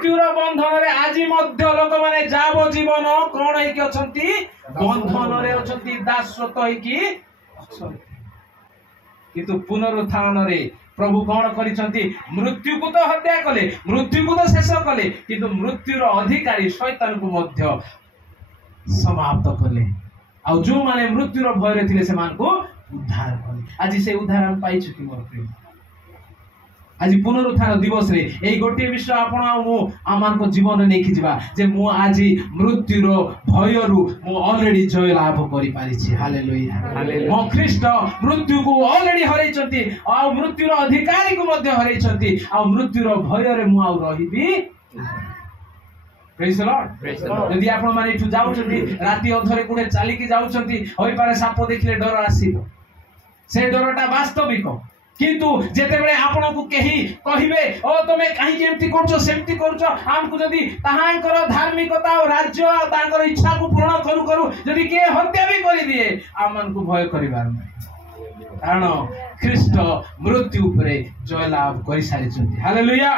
मृत्युर बंधन रे आज मध्य लोक माने जावजीवन कोन हेकि अछंती बंधन रे अछंती दासत्व हेकि अछंती किंतु पुनरुत्थान रे प्रभु कौन करिसंती मृत्यु को तो हत्या कले मृत्यु को तो शेष कले किंतु मृत्युर अधिकारी शैतान को मध्य समाप्त कले आ जो माने मृत्युर भय रे थिले से मान को उद्धार कले आज से उद्धार हम पाई छु कि मोर प्रिय आज पुनरुत्थान दिवस रे एई गोटे विषय आपण आ मो आमान को जीवन नै खिजिबा जे मो आज मृत्युर भयरु मो ऑलरेडी जय लाभ करि पारि छि हालेलुया हालेलुया मो ख्रीष्ट मृत्यु को ऑलरेडी हरै छथि आ मृत्युर अधिकारी को मध्य हरै छथि आ मृत्युर भय रे मो आ रहिबी प्रेज द लॉर्ड यदि आपण माने इठु जाउ छथि राती अधरे कोडे चाली के जाउ छथि होई पारे साप देखिले डर आसीबो से डरटा वास्तविक किंतु जेते बेले आपण को केही कहिबे ओ तमे काहे केमती करछो सेमती करछो हमकु जदी ताहांकर धार्मिकता और राज्य तांकर इच्छा को पूर्ण करू करू जदी के हत्या भी करि दिए आमन को भय करिबार नै कारण ख्रीष्ट मृत्यु उपरे जय लाभ करि सारिछथि हालेलुया।